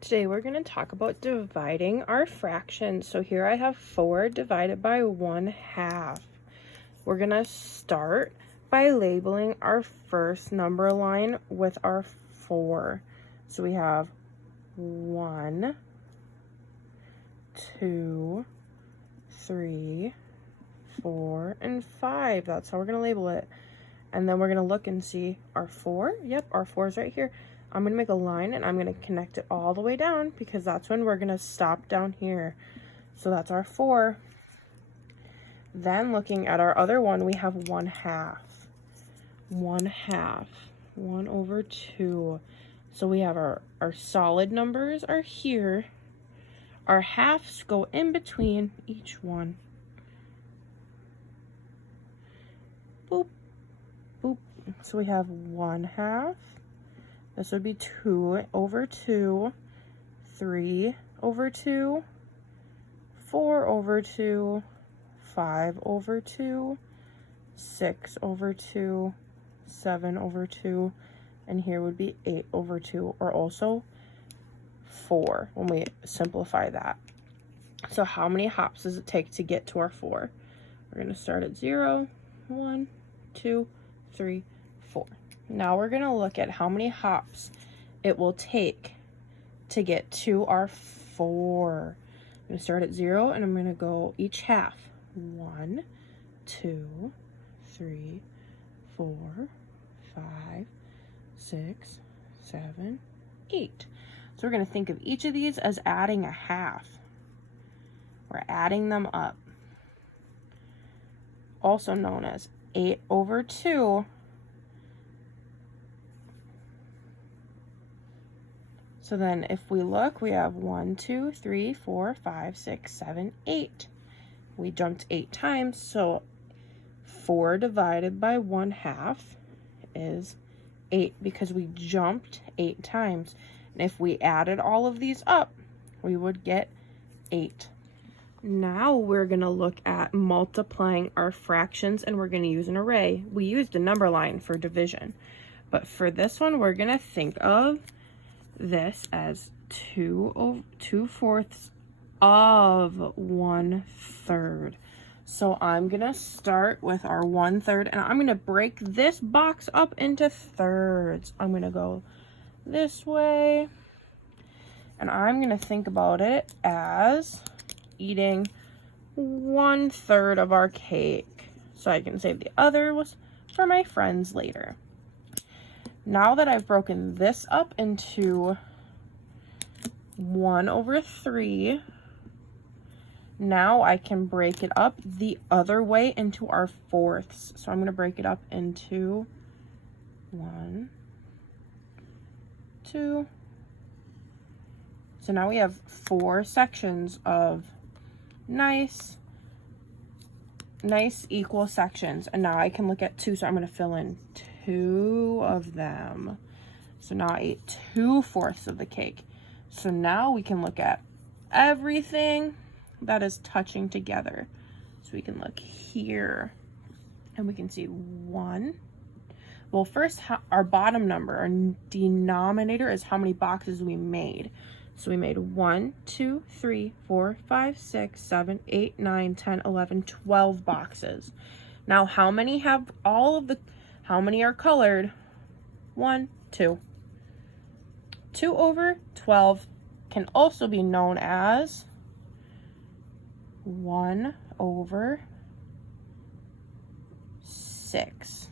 Today we're going to talk about dividing our fractions. So here I have 4 divided by 1/2. We're going to start by labeling our first number line with our 4. So we have 1, 2, 3, 4, and 5. That's how we're going to label it. And then we're going to look and see our 4. Yep, our 4 is right here. I'm going to make a line and I'm going to connect it all the way down because that's when we're going to stop down here. So that's our 4. Then looking at our other one, we have 1/2. 1/2. 1/2. So we have our solid numbers are here. Our halves go in between each one. Boop. Boop. So we have 1/2. This would be 2/2, 3/2, 4/2, 5/2, 6/2, 7/2, and here would be 8/2, or also 4 when we simplify that. So how many hops does it take to get to our 4? We're going to start at 0, 1, 2, 3, 4. Now we're going to look at how many hops it will take to get to our 4. I'm going to start at 0 and I'm going to go each half. 1, 2, 3, 4, 5, 6, 7, 8. So we're going to think of each of these as adding a half. We're adding them up. Also known as 8/2. So then if we look, we have 1, 2, 3, 4, 5, 6, 7, 8. We jumped 8 times, so 4 divided by 1/2 is 8 because we jumped 8 times. And if we added all of these up, we would get 8. Now we're going to look at multiplying our fractions, and we're going to use an array. We used a number line for division, but for this one, we're going to think of this as 2/4 of 1/3. So I'm gonna start with our 1/3 and I'm gonna break this box up into thirds. I'm gonna go this way and I'm gonna think about it as eating 1/3 of our cake, so I can save the other was for my friends later. Now that I've broken this up into 1/3, now I can break it up the other way into our fourths. So I'm going to break it up into 1, 2. So now we have 4 sections of nice equal sections. And now I can look at 2, so I'm going to fill in 2 of them. So now I ate 2/4 of the cake. So now we can look at everything that is touching together. So we can look here and we can see 1. Well, first our bottom number, our denominator, is how many boxes we made. So we made 1, 2, 3, 4, 5, 6, 7, 8, 9, 10, 11, 12 boxes. Now how many have how many are colored? 1, 2. 2/12 can also be known as 1/6.